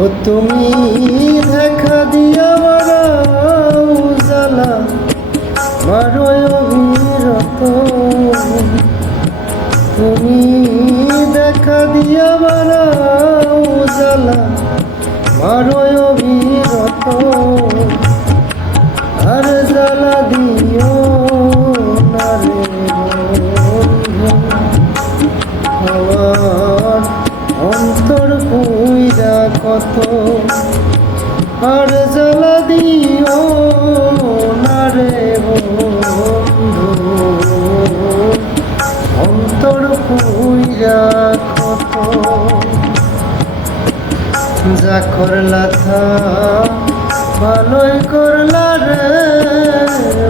ও তুমি দেখা দিয়া বাড়াও জ্বালা মারোয় অবিরত। তুমি দেখা দিয়া বাড়াও জ্বালা মারোয় অবিরত। আর জ্বালা দিও না রে বন্ধু, আমার অন্তর পুইরা কত। আর জ্বালা দিও না রে বন্ধু, অন্তর পুইরা কত। যা করলা তা ভালোই করলা রে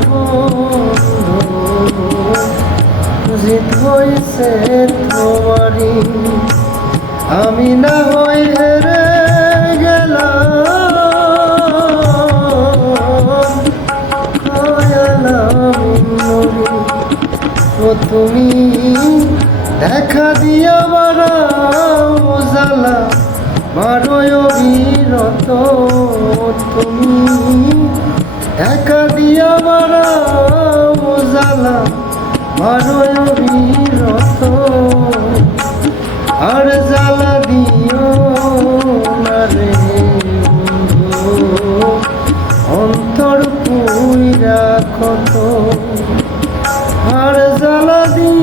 বন্ধু, জিত হইছে তোমারি, আমি না হই হেরে গেলাম। ও তুমি দেখা দিয়া বাড়াও জ্বালা মারোয় অবিরত। তুমি দেখা দিয়া বাড়াও জ্বালা মারোয় অবিরত। আর জ্বালা দিও না রে বন্ধু, অন্তর পুইরা কত। আর জ্বালা দিও